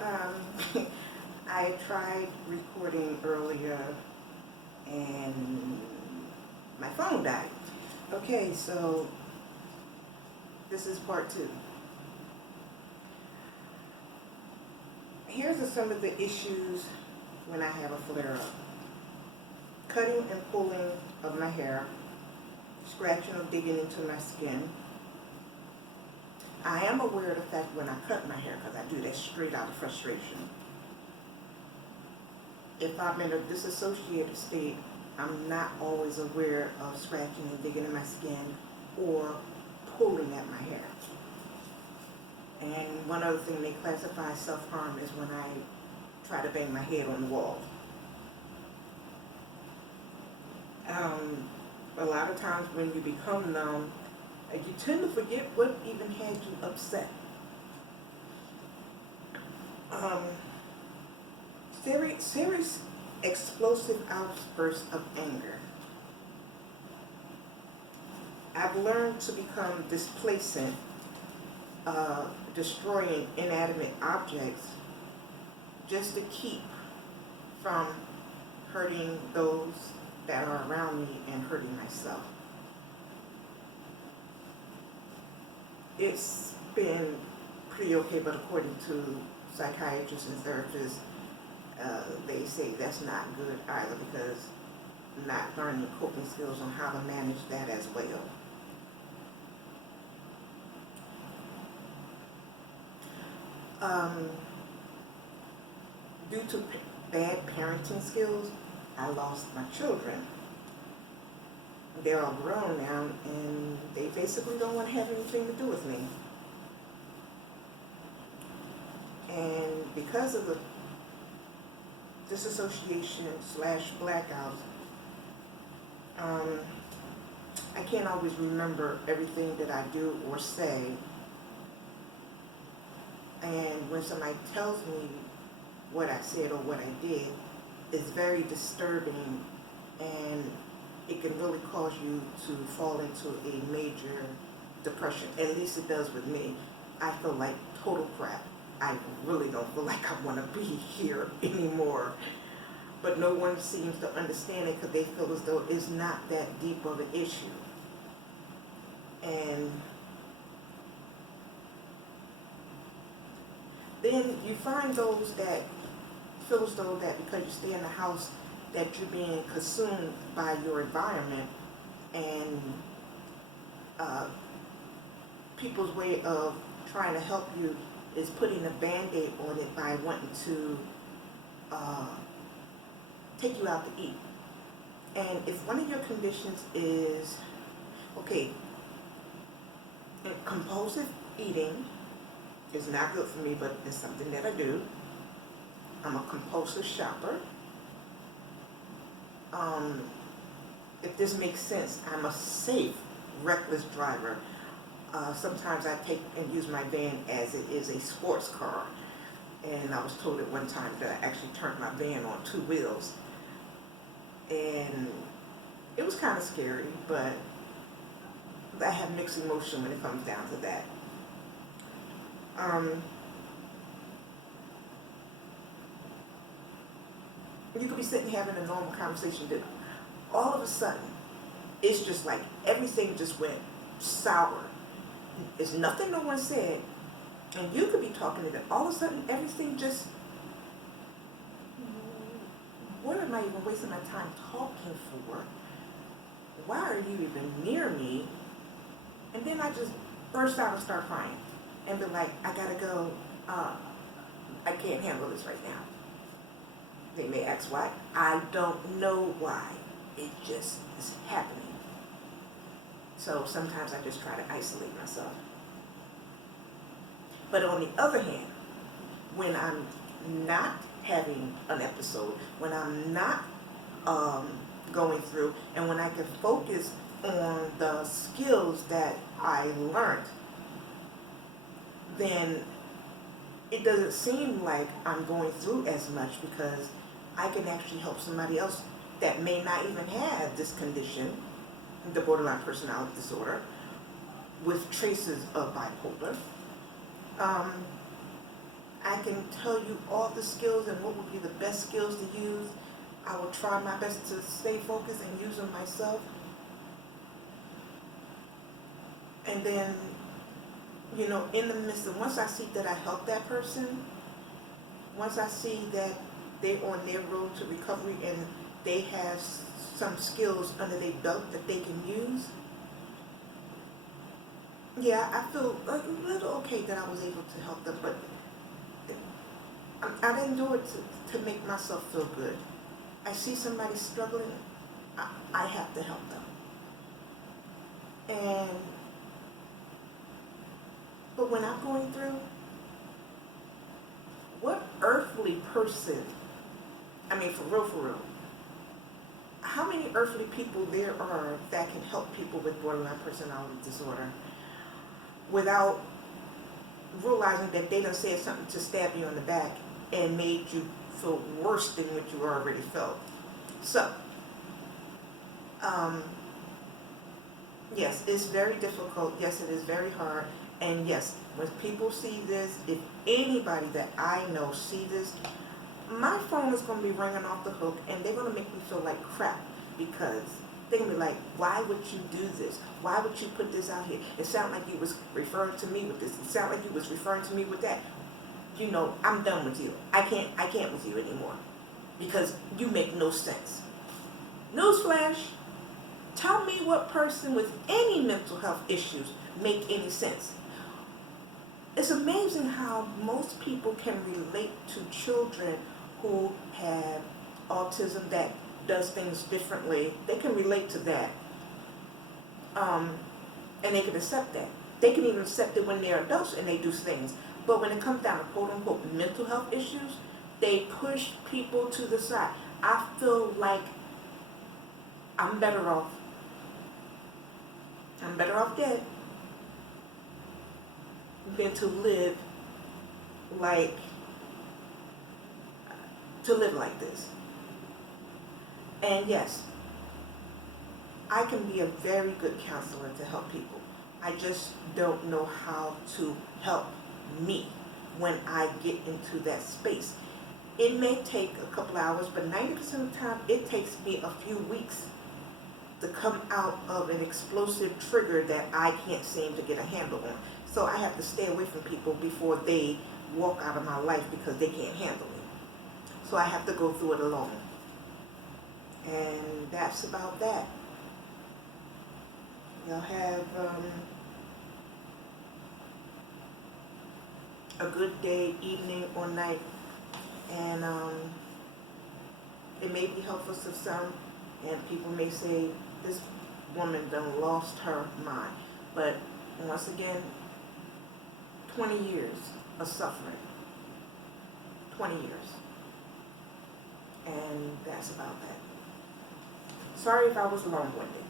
I tried recording earlier and my phone died. Okay, so this is part two. Here's some of the issues when I have a flare-up. Cutting and pulling of my hair, scratching or digging into my skin. I am aware of the fact when I cut my hair, because I do that straight out of frustration. If I'm in a disassociated state, I'm not always aware of scratching and digging in my skin or pulling at my hair. And one other thing they classify as self-harm is when I try to bang my head on the wall. A lot of times when you become numb, you tend to forget what even had you upset. Serious explosive outbursts of anger. I've learned to become displacent, destroying inanimate objects just to keep from hurting those that are around me and hurting myself. It's been pretty okay, but according to psychiatrists and therapists, they say that's not good either, because not learning coping skills on how to manage that as well. Due to bad parenting skills, I lost my children. They're all grown now, and they basically don't want to have anything to do with me. And because of the disassociation / blackouts, I can't always remember everything that I do or say. And when somebody tells me what I said or what I did, it's very disturbing, and it can really cause you to fall into a major depression. At least it does with me. I feel like total crap. I really don't feel like I want to be here anymore. But no one seems to understand it because they feel as though it's not that deep of an issue. And then you find those that feel as though that because you stay in the house that you're being consumed by your environment, and people's way of trying to help you is putting a Band-Aid on it by wanting to take you out to eat. And if one of your conditions is, okay, compulsive eating is not good for me, but it's something that I do. I'm a compulsive shopper. If this makes sense, I'm a safe, reckless driver. Sometimes I take and use my van as it is a sports car. And I was told at one time that I actually turned my van on 2 wheels. And it was kind of scary, but I have mixed emotion when it comes down to that. You could be sitting having a normal conversation, that all of a sudden, it's just like everything just went sour. It's nothing no one said, and you could be talking to them. All of a sudden, everything just, what am I even wasting my time talking for? Why are you even near me? And then I just burst out and start crying and be like, I gotta go, I can't handle this right now. They may ask why. I don't know why. It just is happening. So sometimes I just try to isolate myself. But on the other hand, when I'm not having an episode, when I'm not going through, and when I can focus on the skills that I learned, then it doesn't seem like I'm going through as much, because I can actually help somebody else that may not even have this condition, the borderline personality disorder, with traces of bipolar. I can tell you all the skills and what would be the best skills to use. I will try my best to stay focused and use them myself. And then, in the midst of, once I see that I help that person, once I see that they're on their road to recovery and they have some skills under their belt that they can use, yeah, I feel a little okay that I was able to help them, but I didn't do it to make myself feel good. I see somebody struggling, I have to help them. But when I'm going through, what earthly person, for real, how many earthly people there are that can help people with borderline personality disorder without realizing that they done said something to stab you in the back and made you feel worse than what you already felt? So, yes, it's very difficult. Yes, it is very hard. And yes, when people see this, if anybody that I know see this, my phone is going to be ringing off the hook, and they're going to make me feel like crap, because they're going to be like, why would you do this? Why would you put this out here? It sounded like you was referring to me with this. It sounded like you was referring to me with that. I'm done with you. I can't with you anymore, because you make no sense. Newsflash, tell me what person with any mental health issues make any sense. It's amazing how most people can relate to children who have autism that does things differently. They can relate to that. And they can accept that. They can even accept it when they're adults and they do things. But when it comes down to quote unquote mental health issues, they push people to the side. I feel like I'm better off dead than to live like this. And yes, I can be a very good counselor to help people. I just don't know how to help me when I get into that space. It may take a couple hours, but 90% of the time, it takes me a few weeks to come out of an explosive trigger that I can't seem to get a handle on. So I have to stay away from people before they walk out of my life because they can't handle it. So I have to go through it alone. And that's about that. Y'all have a good day, evening, or night. And it may be helpful to some, and people may say, this woman done lost her mind. But once again, 20 years of suffering. 20 years. And that's about that. Sorry if I was long-winded.